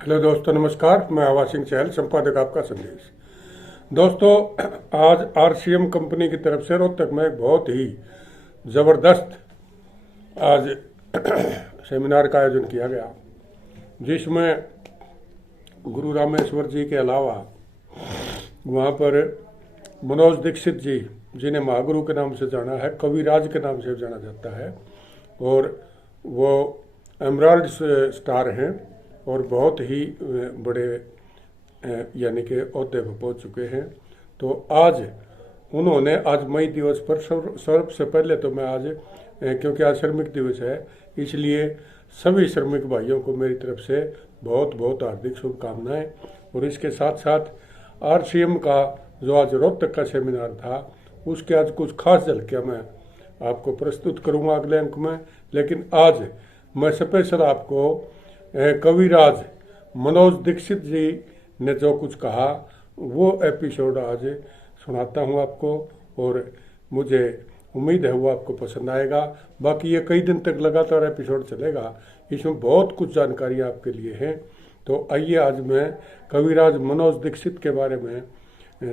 Hello दोस्तों, नमस्कार। मैं आवा सिंह चहल, संपादक आपका संदेश। दोस्तों, आज आरसीएम कंपनी की तरफ से रोहतक में एक बहुत ही ज़बरदस्त आज सेमिनार का आयोजन किया गया, जिसमें गुरु रामेश्वर जी के अलावा वहाँ पर मनोज दीक्षित जी, जिन्हें महागुरु के नाम से जाना है, कविराज के नाम से जाना जाता है, और वो एमराल्ड स्टार हैं और बहुत ही बड़े यानी कि ओहदे पर पहुँच चुके हैं। तो आज उन्होंने आज मई दिवस पर सबसे पहले तो मैं आज क्योंकि आज श्रमिक दिवस है, इसलिए सभी श्रमिक भाइयों को मेरी तरफ से बहुत बहुत हार्दिक शुभकामनाएं। और इसके साथ साथ आरसीएम का जो आज रोहतक का सेमिनार था, उसके आज कुछ खास झलकियाँ मैं आपको प्रस्तुत करूँगा अगले अंक में। लेकिन आज मैं स्पेशल आपको कविराज मनोज दीक्षित जी ने जो कुछ कहा वो एपिसोड आज सुनाता हूँ आपको, और मुझे उम्मीद है वो आपको पसंद आएगा। बाकी ये कई दिन तक लगातार एपिसोड चलेगा, इसमें बहुत कुछ जानकारी आपके लिए है। तो आइए आज मैं कविराज मनोज दीक्षित के बारे में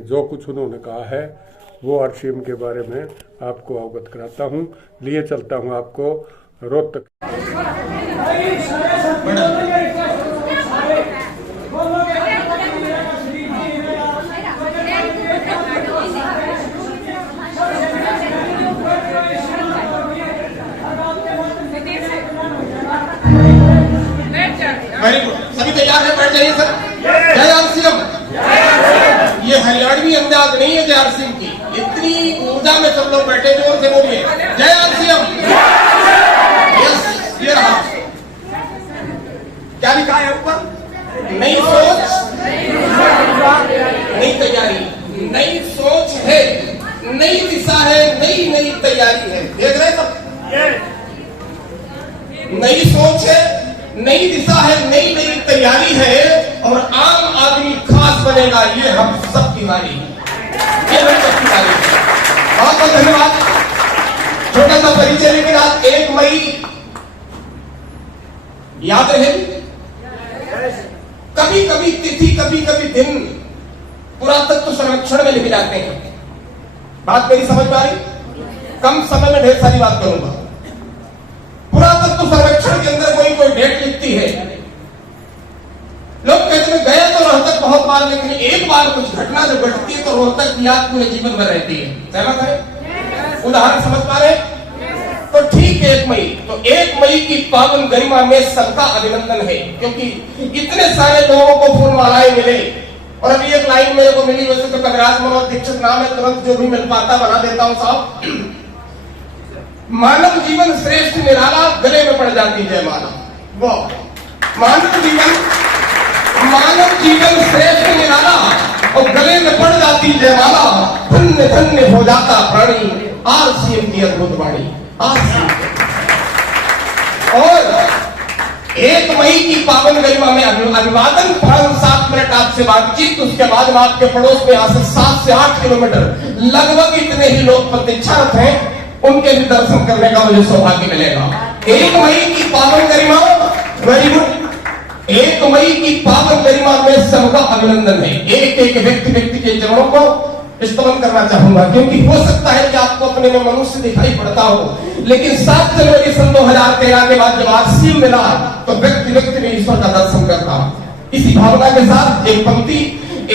जो कुछ उन्होंने कहा है वो आरसीएम के बारे में आपको अवगत कराता हूँ। लिए चलता हूँ आपको रोहतक। वेरी गुड, सभी तैयार है? बैठ जाइए सर। जय आरसीएम। ये हरियाणवी अंदाज नहीं है जय आरसीएम की, इतनी ऊर्जा में सब लोग बैठे, जोर से बोलिए जय आरसीएम। यस, ये रहा। क्या लिखा है ऊपर? नई सोच, नई तैयारी। नई सोच है, नई दिशा है, नई नई तैयारी है। देख रहे सब? नई सोच है, नई दिशा है, नई नई तैयारी है, और आम आदमी खास बनेगा, ये हम सबकी बारी है, ये हम सबकी बारी है। बहुत बहुत धन्यवाद। छोटा सा परिचय, लेकिन आज 1 मई याद रहे। कभी कभी तिथि, कभी कभी दिन पुरातत्व सर्वेक्षण में लिखे जाते हैं। बात मेरी समझ में आ रही? कम समय में ढेर सारी बात करूंगा। पुरातत्व सर्वेक्षण के अंदर कोई डेट लिखती है, लोग कहते हैं गए तो रोहतक बहुत बार, लेकिन एक बार कुछ घटना जो घटती है तो रोहतक की याद पूरे जीवन में रहती है। सहमत है? उदाहरण समझ पा रहे? तो ठीक 1 मई, तो 1 मई की पावन गरिमा में सबका अभिनंदन है, क्योंकि इतने सारे लोगों को फूलमालाएं मिले। और अभी एक लाइन मेरे को मिली, वैसे तो कविराज मनोज दीक्षित नाम है, तुरंत जो भी मिल पाता बना देता हूं साहब। मानव जीवन श्रेष्ठ निराला, गले में पड़ जाती जयमाला। वो मानव जीवन श्रेष्ठ निराला और गले में पड़ जाती जयमाला, धन्य धन्य हो जाता प्राणी, आरसीएम की अद्भुत वाणी। और 1 मई की पावन गरिमा में अभिवादन, 5-7 मिनट आपसे बातचीत, उसके बाद में आपके पड़ोस में यहाँ से 7 से 8 किलोमीटर लगभग इतने ही लोग प्रतीक्षारत हैं, उनके भी दर्शन करने का मुझे सौभाग्य मिलेगा। 1 मई की पावन गरिमा, वेरी गुड। 1 मई की पावन गरिमा में सबका अभिनंदन है। एक एक व्यक्ति के चरणों को स्तमन करना चाहूंगा, क्योंकि हो सकता है कि आपको अपने में मनुष्य दिखाई पड़ता हो, लेकिन 7 जनवरी सन 2013 के बाद जब आरसीएम मिला तो व्यक्ति में ईश्वर का दर्शन करता। इसी भावना के साथ एक पंक्ति,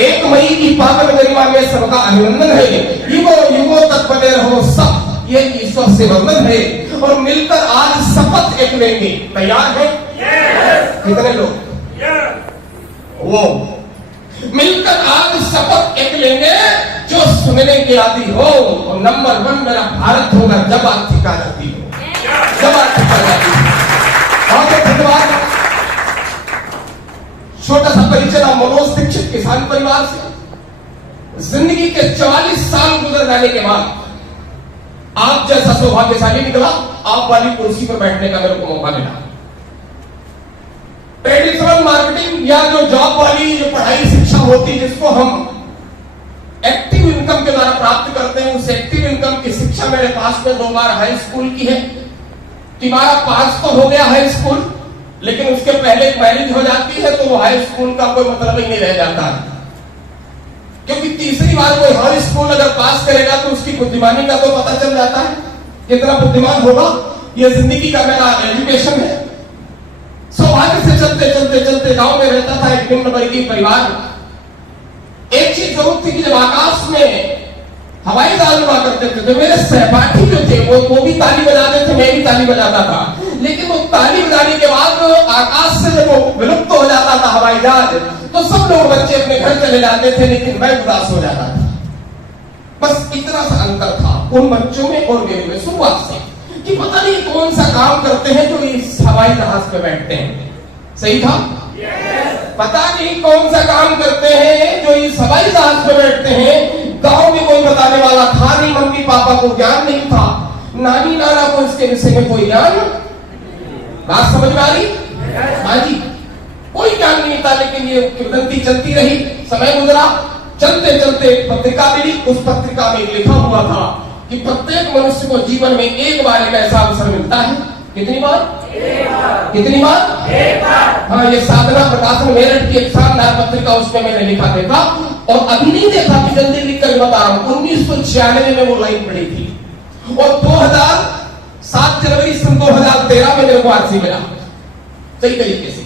1 मई की पावन गरिमा में सबका अभिनंदन है, युगों युगों तक बने रहो सब, ये ईश्वर से वंदन है। और मिलकर आज शपथ एक लेंगे। तैयार है? कितने लोग? वो मिलकर आज शपथ एक लेंगे, जो सुनने के आदि हो, और नंबर 1 मेरा भारत होगा जब आप ठिका जाती हो, जब आप ठिका जाती हो। बहुत धन्यवाद। छोटा सा परिचय मनोज दीक्षित, किसान परिवार से। जिंदगी के 44 साल गुजर जाने के बाद आप जैसा सौभाग्यशाली निकला, आप वाली कुर्सी पर बैठने का मेरे को मौका मिला। ट्रेडिशनल मार्केटिंग या जो जॉब वाली जो पढ़ाई शिक्षा होती, जिसको हम एक्टिव इनकम के द्वारा प्राप्त करते हैं, उस एक्टिव इनकम की शिक्षा मेरे पास में 2 बार हाई स्कूल की है। तुम्हारा पास तो हो गया हाई स्कूल, लेकिन उसके पहले मैरिज हो जाती है तो वो हाई स्कूल का कोई मतलब ही नहीं रह जाता, क्योंकि तीसरी बार कोई हाई स्कूल अगर पास करेगा तो उसकी बुद्धिमानी का तो पता चल जाता है कितना बुद्धिमान होगा। ये जिंदगी का मेरा एजुकेशन है। सौभाग्य से चलते चलते चलते गांव में रहता था एक निम्न वर्गीय परिवार। एक चीज जरूर थी कि जब आकाश में हवाई जहाज उड़ा करते थे तो मेरे सहपाठी जो थे वो भी ताली बजाते थे, मैं भी ताली बजाता था, लेकिन वो ताली बजाने के बाद आकाश से जब वो विलुप्त हो जाता था हवाई जहाज तो सब लोग बच्चे अपने घर चले जाते थे, लेकिन मैं उदास हो जाता था। बस इतना सा अंतर था उन बच्चों में और मेरे में शुरुआत से, कि पता नहीं कौन सा काम करते हैं जो इस हवाई जहाज पे बैठते हैं। सही था? पता नहीं कौन सा काम करते हैं जो इस हवाई जहाज पे बैठते हैं। गांव में कोई बताने वाला था नहीं, मम्मी पापा को ज्ञान नहीं था, नानी नाना को इसके विषय में कोई ज्ञान, बात समझ में आ रही? हाँ जी, कोई ज्ञान नहीं था। लेकिन ये किंवदंती चलती रही, समय गुजरा, चलते चलते एक पत्रिका मिली। उस पत्रिका में लिखा हुआ था कि प्रत्येक मनुष्य को जीवन में एक बार एक ऐसा अवसर मिलता है। कितनी बार? कितनी बार? एक बार। हाँ, ये साधना प्रकाशन मेरठ की एक शानदार पत्रिका, उसमें मैंने लिखा देखा और अभी नहीं देखा कि जल्दी लिख कर बता रहा हूं। 1996 में वो लाइन पड़ी थी और 7 जनवरी सन 2013 में मेरे को आरसी मिला सही तरीके से।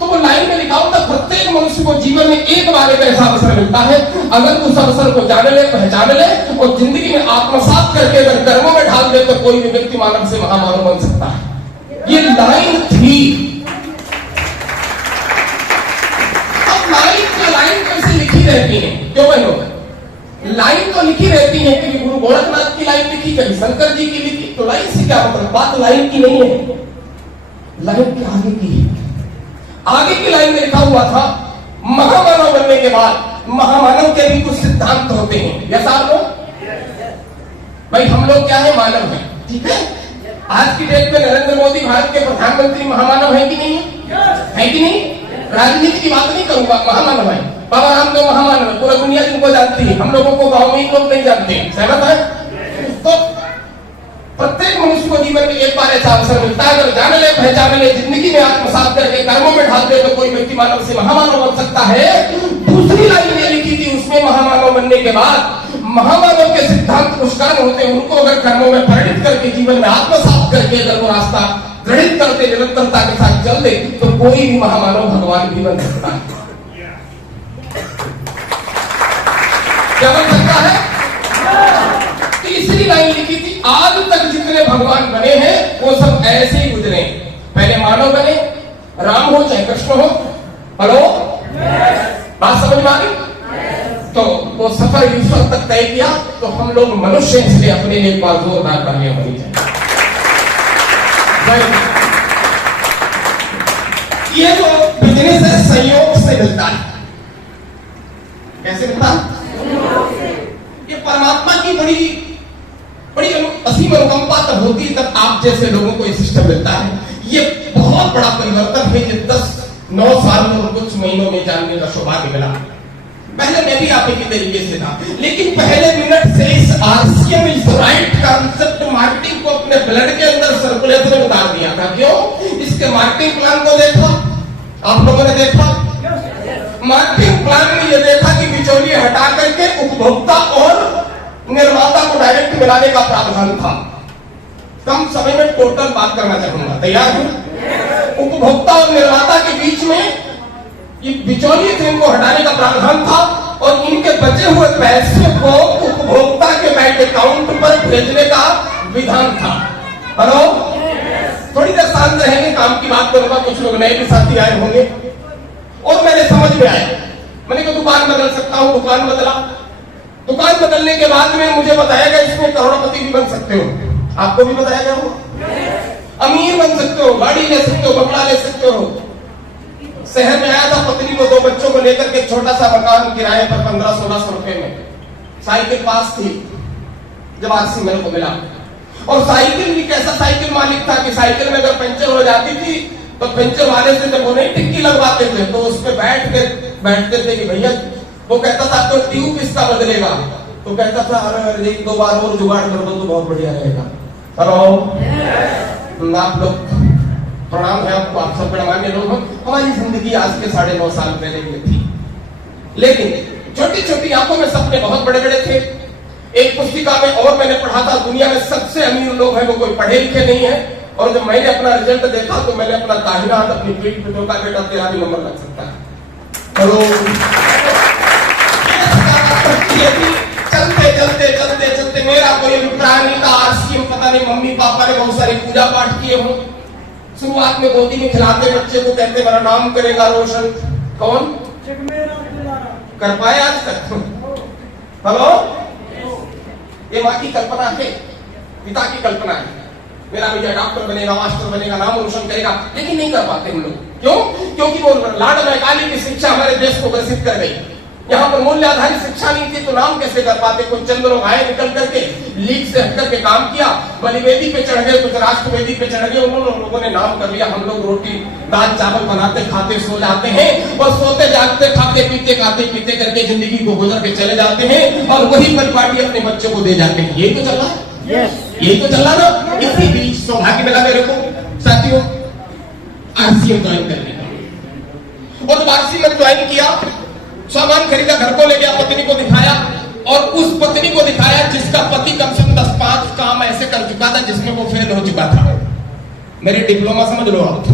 तो वो लाइन में लिखा होता प्रत्येक मनुष्य को जीवन में एक बार एक ऐसा अवसर मिलता है, अगर उस अवसर को जान ले, पहचान ले और जिंदगी में आत्मसात करके अगर कर्मों में ढाल दे तो कोई भी व्यक्ति मानव से महामानव बन सकता है। ये लाइन थी। अब लाइन कैसे लिखी रहती है? क्यों बहनों? लाइन तो लिखी रहती है, कभी गुरु गोरखनाथ की लाइन लिखी, कभी शंकर जी की लिखी, तो लाइन से क्या मतलब? बात लाइन की नहीं है, लाइन के आगे की है। आगे की लाइन में लिखा हुआ था महामानव बनने के बाद महामानव के भी कुछ सिद्धांत होते हैं। Yes or no? भाई हम लोग क्या है? मानव है, ठीक है। आज की डेट में नरेंद्र मोदी भारत के प्रधानमंत्री महामानव है कि नहीं है कि नहीं? राजनीति की बात नहीं करूंगा, महामानव है। बाबा रामदेव महामानव है, पूरा दुनिया जिनको जानती है, हम लोगों को गांव में ही लोग नहीं जानते। सहमत है? तो प्रत्येक मनुष्य को जीवन में एक बार ऐसा अवसर मिलता है, अगर जान ले, पहचान ले, जिंदगी में आत्मसात करके कर्मों में ढाल दे तो कोई व्यक्ति मानव से महामानव बन सकता है। दूसरी लाइन ये लिखी थी उसमें, महामानव बनने के बाद महामानव के सिद्धांत पुष्कार होते हैं, उनको अगर कर्मों में परिणित करके जीवन में आत्मसात करके अगर वो रास्ता दृढ़ करते निरंतरता के साथ चल दे तो कोई भी महामानव भगवान भी बन सकता है। क्या बन सकता है? तीसरी लाइन लिखी थी, आज तक जितने भगवान बने हैं वो सब ऐसे ही गुजरे। पहले मानव बने, राम हो चाहे कृष्ण हो। हेलो, बात समझ में आ गई? तो वो सफर ईश्वर तक तय किया, तो हम लोग मनुष्य इसलिए अपने लिए एक बार जोरदार तालियां होनी चाहिए। ये जो बिजनेस है संयोग से मिलता है। कैसे मिलता? ये परमात्मा की बड़ी असीम अनुकंपा तब होती है तब आप जैसे लोगों को ये सिस्टम मिलता है। ये बहुत बड़ा परिवर्तन है, ये 10-9 साल में और कुछ महीनों में जानने का सौभाग्य मिला। पहले मैं भी आप ही तरीके से था, लेकिन पहले मिनट से इस आरसीएम इस राइट कॉन्सेप्ट मार्केटिंग को अपने ब्लड के अंदर सर्कुलेशन में उतार दिया था। क्यों? इसके मार्केटिंग प्लान को देखा, आप लोगों ने देखा। मार्केटिंग प्लान में यह देखा कि बिचौलिए हटा करके उपभोक्ता और निर्माता को डायरेक्ट मिलाने का प्रावधान था। कम समय में टोटल बात करना चाहूंगा, तैयार हूं? उपभोक्ता और निर्माता के बीच में ये बिचौलिए थे, इनको हटाने का प्रावधान था और इनके बचे हुए पैसे को उपभोक्ता के बैंक अकाउंट पर भेजने का विधान था। हेलो, थोड़ी देर शांत रहेंगे, काम की बात करूंगा। कुछ लोग नए भी साथी आए होंगे और मेरे समझ में आया, मैंने कहा दुकान बदल सकता हूं। दुकान बदला, दुकान बदलने के बाद में मुझे बताया गया इसमें करोड़पति भी बन सकते हो। आपको भी बताया गया हो, अमीर बन सकते हो, गाड़ी ले सकते हो, बंगला ले सकते हो। शहर में आया था, पत्नी को 2 बच्चों को लेकर के छोटा सा मकान किराए पर 1500-1600 रुपए में। साइकिल पास थी जब आरसी मेरे को मिला, और साइकिल भी कैसा साइकिल मालिक था कि साइकिल में अगर पंचर हो जाती थी तो पंचर वाले से जब वो नहीं टिक्की लगवाते थे तो उस पर बैठते थे कि भैया, वो कहता था तो ट्यूब किसका बदलेगा, तो कहता था अरे 1-2 बार और जुगाड़ कर दो तो बहुत बढ़िया रहेगा। हेलो, आप लोग प्रणाम है आपको, आप सब गणमान्य लोग हो। हमारी जिंदगी आज के 9.5 साल पहले की थी, लेकिन छोटी छोटी आंखों में सपने बहुत बड़े बड़े थे। एक पुस्तिका में और मैंने पढ़ा था, दुनिया में सबसे अमीर लोग हैं वो कोई पढ़े लिखे नहीं है। और जब मैंने अपना रिजल्ट देखा तो मैंने अपना दाहिना हाथ अपनी पीठ पे ठोका, बेटा तेरा भी नंबर लग सकता है। चलते चलते चलते चलते मेरा कोई अभिप्राय नहीं था। आरसीएम पता नहीं मम्मी पापा ने बहुत सारी पूजा पाठ किए हों। शुरुआत में गोदी में खिलाते बच्चे को, कहते मेरा नाम करेगा रोशन। कौन कर पाए आज तक? हेलो, ये माँ की कल्पना है, पिता की कल्पना है, मेरा भैया डॉक्टर बनेगा, मास्टर बनेगा, नाम रोशन करेगा, लेकिन नहीं कर पाते हम लोग। क्यों? क्योंकि वो लाड मैकाली की शिक्षा हमारे देश को ग्रसित कर गई। यहाँ पर मूल्य आधारित शिक्षा नहीं थी तो नाम कैसे कर पाते? कुछ चंद लोग आए निकल करके, लीग से हटकर के काम किया, बलिवेदी पे चढ़ गए, कुछ राष्ट्रवेदी पे चढ़ गए, उन्होंने लोगों ने नाम कर लिया। हम लोग रोटी दाल चावल बनाते खाते सो जाते हैं, और सोते जागते खाते पीते करके जिंदगी को गुजर के चले जाते हैं, और वही परिपाटी अपने बच्चों को दे जाते हैं। यही तो चल रहा है, यही तो चल रहा ना। इसी बीच सौभाग्य मिला मेरे को साथियों आरसीएम ज्वाइन करने का। और जब आरसीएम ज्वाइन किया, सामान खरीदा, घर को ले गया, पत्नी को दिखाया, और उस पत्नी को दिखाया जिसका पति कम से कम 10-5 काम ऐसे कर चुका था जिसमें वो फेल हो चुका था। मेरे डिप्लोमा समझ लो आप,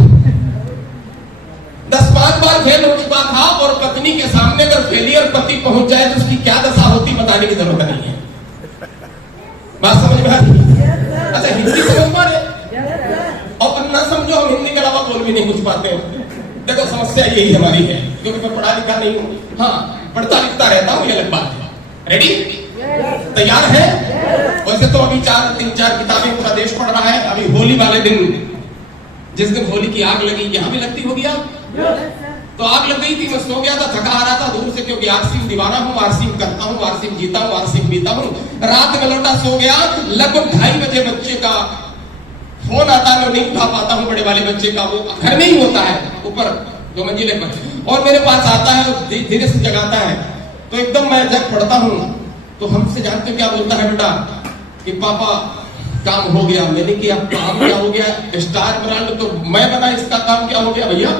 10-5 बार फेल हो चुका था, और पत्नी के सामने अगर फेलियर पति पहुंच जाए तो उसकी क्या दशा होती बताने की जरूरत नहीं है। बात समझ में आ रही? अच्छा, हिंदी समझ पा रहे? और ना समझो, हम हिंदी के अलावा बोल भी नहीं कुछ पाते हो। देखो समस्या यही हमारी है, क्योंकि मैं पढ़ा लिखा नहीं हूँ। हाँ, पढ़ता लिखता रहता हूँ, ये अलग बात है। रेडी? तैयार है? वैसे तो अभी 3-4 किताबें पूरा देश पढ़ रहा है। अभी होली वाले दिन, जिस दिन होली की आग लगी, यहाँ भी लगती होगी आग, तो आग लग गई थी। मैं सो गया था, थका आ रहा था दूर से, क्योंकि आरसीएम दीवाना हूँ, आरसीएम करता हूँ, आरसीएम जीता हूँ, आरसीएम बीता हूँ। रात में लौटा सो गया, लगभग 2:30 बजे बच्चे का फोन आता है, मैं नहीं उठा पाता हूँ। बड़े वाले बच्चे का, वो घर में ही होता है, ऊपर 2 मंजिले पर, और मेरे पास आता है, धीरे से जगाता है, तो एकदम मैं जग पड़ता हूँ। तो हमसे जानते हो क्या बोलता है? बेटा कि पापा काम हो गया। मैंने कि अब काम क्या हो गया? स्टार ब्रांड तो मैं बना, इसका काम क्या हो गया भैया?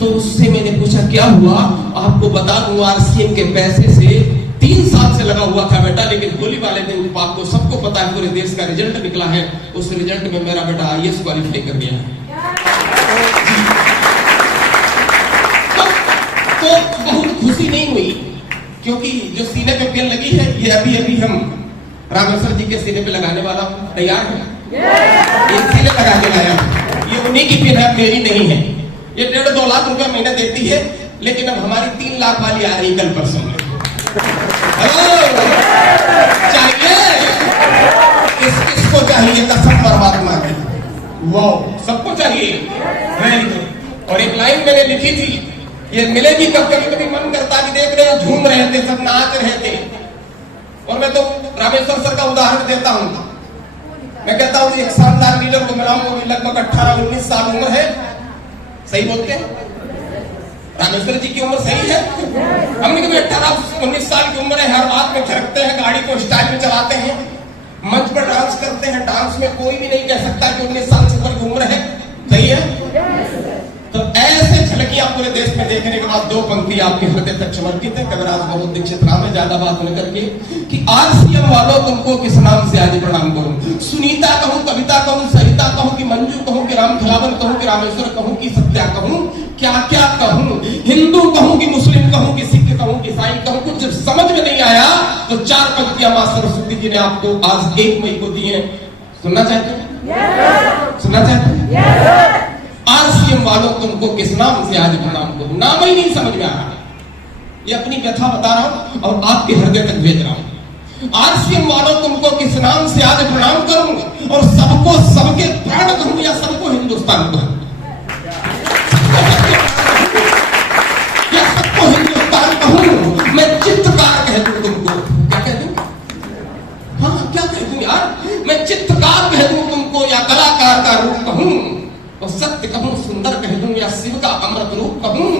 तो उससे मैंने पूछा क्या हुआ? आपको बता दूं, आरसीएम के पैसे से 3 साल से लगा हुआ था बेटा, लेकिन होली वाले दिन आपको सबको पता है पूरे देश का रिजल्ट निकला है, उस रिजल्ट में मेरा बेटा आईएएस क्वालिफाई कर गया है। तो बहुत खुशी नहीं हुई, क्योंकि जो सीने पे पेन लगी है, ये अभी अभी हम रामेश्वर जी के सीने पे लगाने वाला हूं। तैयार है? ये सीने लगा के लाया हूं। ये उन्हीं की पेन है, मेरी नहीं है। ये 1.5-2 लाख रुपया महीना देती है, लेकिन अब हमारी 3 लाख वाली आ रही कल परसों में। चाहिए किसको चाहिए? कसम परमात्मा की, वो सबको चाहिए। और एक लाइन मैंने लिखी थी, ये मिलेगी कब? कभी मन करता कि देख रहे हो झूम रहे थे, सब नाच रहे थे। और मैं तो रामेश्वर सर का उदाहरण देता हूं। मैं कहता हूं एक शानदार लीडर को मिला हूं, लगभग 18-19 साल उम्र है। सही बोलते हैं? रामेश्वर जी की उम्र सही है? हमने कभी 18-19 साल की उम्र है, हर बात में थिरकते हैं, गाड़ी को स्टाइल में चलाते हैं, मंच पर डांस करते हैं। डांस में कोई भी नहीं कह सकता कि 19 साल से ऊपर की उम्र है। सही है? तो ऐसे झलकियां पूरे देश में देखने के बाद 2 पंक्ति आपके हृदय तक समर्पित है। कविराज बहुत दीक्षित नाम है, ज्यादा बात न करके, कि आरसीएम वालों तुमको किस नाम से आज प्रणाम करूं? सुनीता कहूं, कविता कहूं, सरिता कहूं, कि मंजू कहूं, कि राम खिलावन कहूं, कि रामेश्वर कहूं, कि सत्या कहूं, क्या क्या कहूं? हिंदू कहूं कि मुस्लिम कहूं, कि सिख कहूं, कि ईसाई कहूं? कुछ जब समझ में नहीं आया तो 4 पंक्तियां मां सरस्वती जी ने आपको आज 1 मई को दी है। सुनना चाहते हैं? सुनना चाहते हैं? आरसीएम वालों तुमको किस नाम से आज प्रणाम करूं? नाम ही नहीं समझ में आ रहा। ये अपनी व्यथा बता रहा हूं और आपके हृदय तक भेज रहा हूं। आरसीएम वालों तुमको किस नाम से आज प्रणाम करूं? और सबको सबके प्राण कहूं या सबको हिंदुस्तान कहूं? या सबको हिंदुस्तान कहूं? मैं चित्रकार कह दूं तुमको? क्या कह दूं? हाँ, क्या कह दूं यार? मैं चित्रकार कह दूं तुमको, या कलाकार का रूप कहूं? और सत्य कहूं, सुंदर कह दूं, या शिव का अमृत रूप कहूं?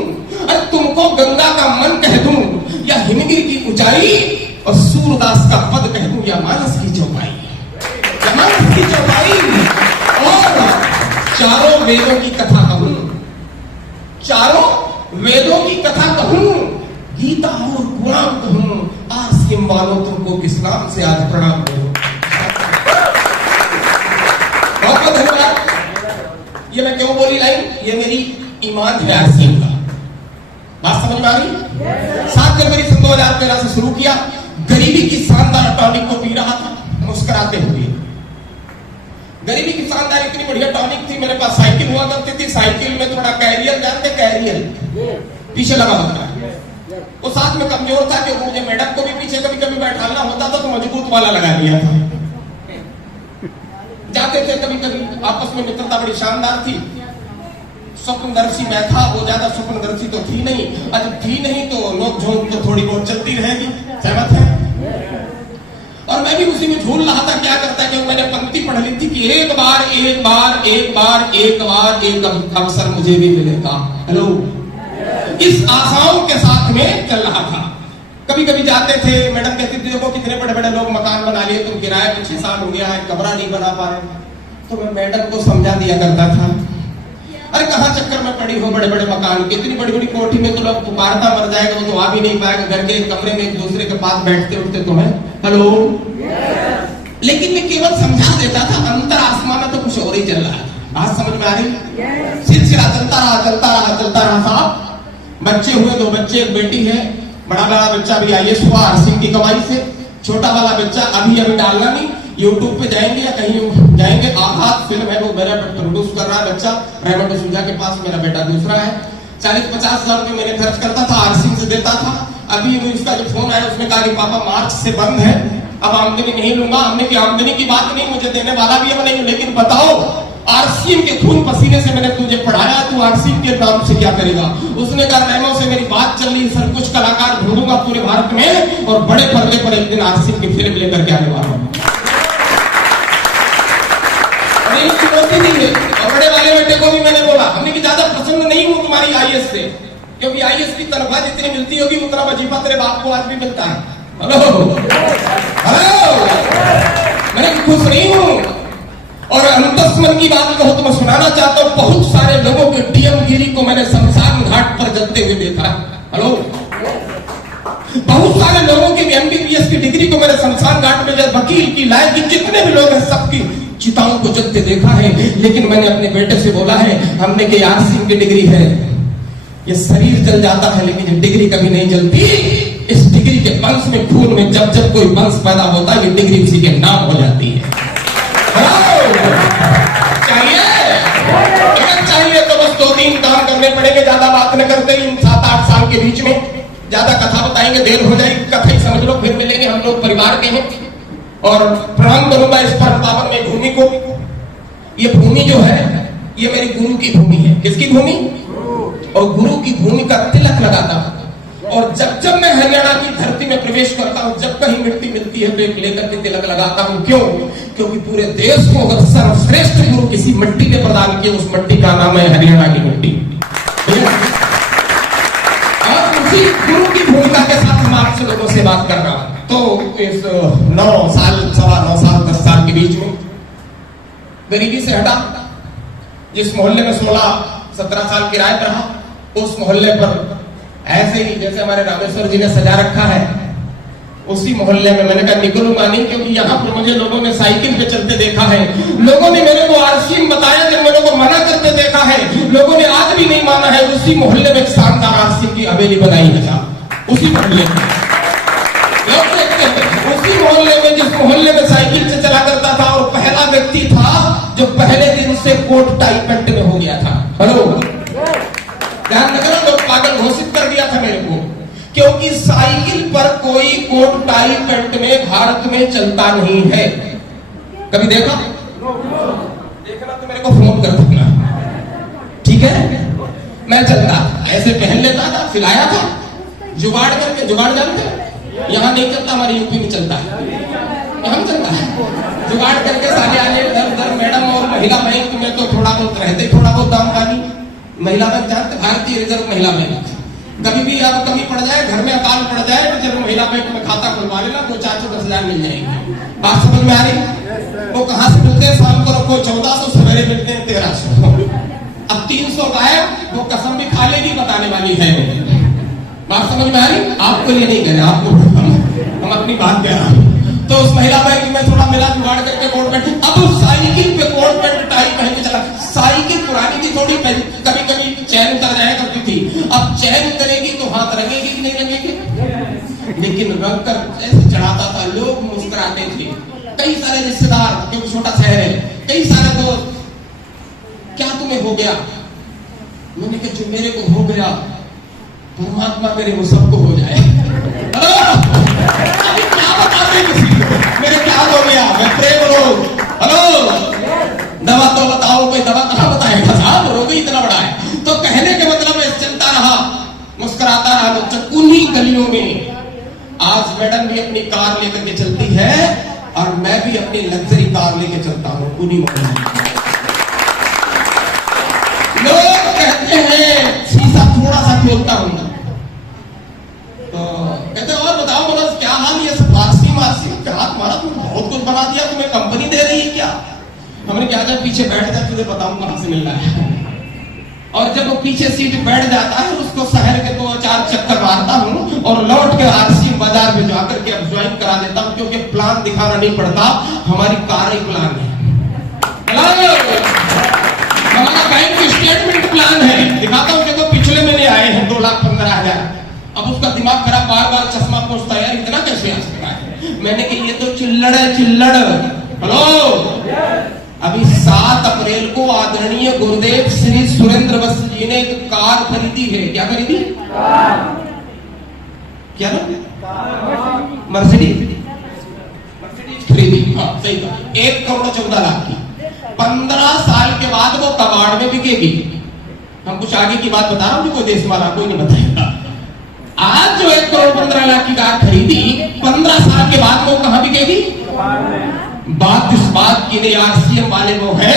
अरे तुमको गंगा का मन कह दूं, या हिमगिरी की ऊंचाई? और सूरदास का पद कह दूं, या मानस की चौपाई? या मानस की चौपाई? और चारों वेदों की कथा कहूं, चारों वेदों की कथा कहूं, गीता और कुरान कहूं, आरसीएम वालों तुमको किस नाम से आज प्रणाम करूं। बहुत बहुत धन्यवाद। ये मैं क्यों बोली लाइन, ये मेरी ईमान है आरसीएम का। बात समझ में आ गई। 7 जनवरी 2013 से शुरू किया, गरीबी की शानदार टॉनिक को पी रहा था मुस्कुराते हुए। गरीबी की शानदार इतनी बढ़िया टॉनिक थी, मेरे पास साइकिल हुआ करती थी, साइकिल में थोड़ा कैरियर, जानते कैरियर पीछे लगा होता है, वो साथ में कमजोर था कि मुझे मैडम को भी पीछे कभी कभी बैठाना होता था तो मजबूत वाला लगा दिया था। जाते थे कभी कभी, आपस में मित्रता बड़ी शानदार थी। स्वप्नदर्शी मैं था, वो ज्यादा स्वप्नदर्शी तो थी नहीं, अब थी नहीं तो नोक झोंक तो थोड़ी बहुत चलती रहेगी, सहमत है। और मैं भी उसी में झूल रहा था, क्या करता है कि मैंने पंक्ति पढ़ ली थी कि एक बार एक बार एक बार एक बार एक अवसर मुझे भी मिलेगा। हेलो, इस आशाओं के साथ में चल रहा था। कभी कभी जाते थे, मैडम कहती थी देखो कितने बड़े बड़े लोग मकान बना लिए, तुम किराए पे 6 साल हो गया है, कमरा नहीं बना पा रहे। तो मैं मैडम को समझा दिया करता था, अरे कहाँ चक्कर में पड़ी हो बड़े बड़े मकान की, इतनी बड़ी बड़ी कोठी में तो लोग पुकारता मर जाएगा, वो तो आ भी नहीं पाएगा, घर के कमरे में एक दूसरे के पास बैठते उठते तो है। हेलो, लेकिन मैं केवल समझा देता था, अंतर आसमान में तो कुछ और ही चल रहा है। बात समझ में आ रही। सिलसिला चलता रहा चलता रहा चलता रहा साहब। बच्चे हुए, 2 बच्चे, एक बेटी है। बड़ा वाला बच्चा भी आईएएस हुआ आरसीएम की कमाई से। छोटा वाला बच्चा अभी डालना नहीं, यूट्यूब पे जाएंगे या कहीं जाएंगे, आघात फिल्म है वो मेरा प्रोड्यूस कर रहा है बच्चा, रेमंड डिसूजा के पास मेरा बेटा दूसरा है। 40-50 हजार रुपए मैंने खर्च करता था, आरसीएम से देता था। अभी उसका जो फोन आया उसने कहा कि पापा मार्च से बंद है, अब आमदनी नहीं लूंगा। हमने की आमदनी की बात नहीं, मुझे देने वाला भी है नहीं, लेकिन बताओ आरसीएम के खून पसीने से मैंने तुझे पढ़ाया, तू आरसीएम के नाम से क्या करेगा। उसने कहा मैमो से मेरी बात चल रही, सब कुछ कलाकार ढूंढूंगा पूरे भारत में और बड़े पर्दे पर एक दिन आरसीएम की फिल्म लेकर के आने वाला हूं। चुनौती दी है। और बड़े वाले बेटे को भी मैंने बोला, हमने की ज्यादा पसंद नहीं हूं तुम्हारी आईएएस से, क्योंकि आईएएस की तनख्वाह जितनी मिलती होगी उतना वजीफा तेरे बाप को आज भी मिलता है। हेलो हेलो, मैं खुश नहीं हूं। और अंतस्मरण की बात कहो तो मैं सुनाना चाहता हूं, बहुत सारे लोगों के डीएम गिरी को मैंने शमशान घाट पर जलते हुए देखा। हेलो, बहुत सारे लोगों की एमबीबीएस की डिग्री को मैंने शमशान घाट में, वकील की, लायक की, जितने भी लोग हैं सबकी चिताओं को जलते देखा है। लेकिन मैंने अपने बेटे से बोला है, हमने के आरसीएम की डिग्री है, ये शरीर जल जाता है लेकिन ये डिग्री कभी नहीं जलती। इस डिग्री के वंश में, खून में जब जब कोई वंश पैदा होता है, ये डिग्री उसी के नाम हो जाती है। चाहिए तो बस 2-3 काम करने पड़ेंगे, ज्यादा बात न करते। इन 7-8 साल के बीच में ज्यादा कथा बताएंगे, देर हो जाएगी, कथा ही समझ लो। फिर मिलेंगे, हम लोग परिवार के हैं। और प्रणाम करूंगा इस परम पावन में भूमि को। ये भूमि जो है ये मेरी गुरु की भूमि है। किसकी भूमि? और गुरु की भूमि का तिलक लगाता हूं। और जब जब मैं हरियाणा की धरती में प्रवेश करता हूं, जब कहीं मिट्टी मिलती है तो एक लेकर के तिलक लगाता हूं। क्यों? क्योंकि पूरे देश को अगर सर्वश्रेष्ठ गुरु किसी मिट्टी ने प्रदान किया, उस मिट्टी का नाम है हरियाणा की मिट्टी। और उसी गुरु की भूमिका के साथ हम आपसे लोगों से बात कर रहा हूं। तो इस 9 साल, 9.25 साल, 10 साल के बीच में गरीबी से हटा, जिस मोहल्ले में 16-17 साल किराए पर रहा, उस मोहल्ले पर ऐसे ही जैसे हमारे रामेश्वर जी ने सजा रखा है, उसी मोहल्ले में मैंने कहा निकलूंगा नहीं, क्योंकि यहाँ पर मुझे लोगों ने साइकिल पे चलते देखा है, लोगों ने मेरे को आरसीएम बताया, जब मेरे को मना करते देखा है, लोगों ने आज भी नहीं माना है। उसी मोहल्ले में एक शानदार आरसीएम की हवेली बनाई है, उसी मोहल्ले में। उसी मोहल्ले में, जिस मोहल्ले में साइकिल से चला करता था और पहला व्यक्ति था जो पहले दिन से कोट टाई पैंट में हो गया था। हेलो, ध्यान रखना, लोग पागल घोषित कर दिया था मेरे को, क्योंकि साइकिल पर कोई कोट टाई पैंट में भारत में चलता नहीं है। कभी देखा? देखना तो मेरे को फोन कर देना, ठीक है? मैं चलता ऐसे पहन लेता था, सिलाया था, जुगाड़ करके। जुगाड़ जानते? यहाँ नहीं चलता, हमारे यूपी में चलता है, यहाँ चलता है। जुगाड़ करके साले आने दर मैडम। और महिला बैंक में तो थोड़ा बहुत रहते, थोड़ा बहुत दाम पानी। महिला बैंक जानते? भारतीय रिजर्व महिला बैंक, कभी भी अब कमी पड़ जाए, घर में अकाल पड़ जाए, तो जब महिला बैंक में खाता खुलवा लेना तो 410,000 मिल जाएंगे। बात समझ में आ रही? वो कहां से मिलते हैं? शाम को रखो 1400, सवेरे मिलते हैं 1300। अब 300 गायब, वो कसम भी खा लेगी, बताने वाली है। बात समझ में आ रही? आपको ये नहीं कहना, आपको हम अपनी बात कह रहा हूं। तो उस महिला बैंक में थोड़ा मिला जुगाड़ करके कोट पैंट, अब उस साइकिल पे कोट पैंट टाई पहन के चला। साइकिल पुरानी थी थोड़ी, कभी कभी चैन उतर जाया करती थी। अब चैन करेगी तो हाथ रंगेगी कि नहीं रंगेगी? लेकिन रंग कर ऐसे चढ़ाता था, लोग मुस्कुराते थे। कई सारे रिश्तेदार, क्योंकि छोटा शहर है, कई सारे दोस्त, क्या तुम्हें हो गया? मैंने कहा जो मेरे को हो गया परमात्मा करे वो सबको हो जाए। अभी क्या बताते किसी को मेरे क्या हो गया? मैं प्रेम रोग, हेलो दवा तो बताओ, कोई दवा कहां बताएगा साहब, रोग ही इतना बड़ा है। तो कहने के मतलब मैं चलता रहा, मुस्कुराता रहा। उन्हीं गलियों में आज मैडम भी अपनी कार लेकर के चलती है और मैं भी अपनी लग्जरी कार लेके चलता हूं उन्हीं में। लोग कहते हैं शीशा थोड़ा सा खोलता हूं, तो कहते और बताओ मनोज क्या हाल? ये फारसी मारसी क्या तुम्हारा, तुम बहुत कुछ बना दिया, तुम्हें कंपनी दे रही है क्या? हमने क्या जब पीछे बैठ जा, तुझे बताऊं कहां से मिल रहा है। और जब वो पीछे सीट बैठ जाता है, उसको शहर के 2-4 चक्कर मारता हूं और लौट के आरसी बाजार में जाकर के अब ज्वाइन करा देता हूं, क्योंकि प्लान दिखाना नहीं पड़ता, हमारी कार ही प्लान है। हमारा बैंक स्टेटमेंट प्लान है, दिखाता हूं। देखो पिछले महीने आए हैं 2,15,000। अब उसका दिमाग खराब, बार बार चश्मा पूछता है, इतना कैसे आ सकता है? मैंने कहा ये तो चिल्लड़ है, चिल्लड़। हेलो, अभी 7 अप्रैल को आदरणीय गुरुदेव श्री सुरेंद्र बसु जी ने एक कार खरीदी है। क्या खरीदी? क्या ना? मर्सिडीज खरीदी। हाँ सही था, 1,14,00,000 की। 15 साल के बाद वो कबाड़ में बिकेगी। हम कुछ आगे की बात बता रहा हूं, कोई देश वाला कोई नहीं बताएगा। आज जो 1,15,00,000 की कार खरीदी, 15 साल के बाद वो कहां बिकेगी? बात इस बात की नहीं, आरसीएम वाले वो है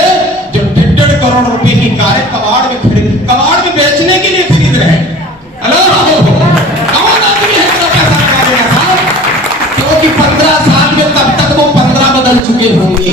जो 1.5 करोड़ रुपए की कारें कबाड़ में खरीद, कबाड़ में बेचने के लिए खरीद रहे हैं। हेलो, कौन आदमी है इतना पैसा लगा देगा साहब? क्योंकि 15 साल में तब तक वो 15 बदल चुके होंगे।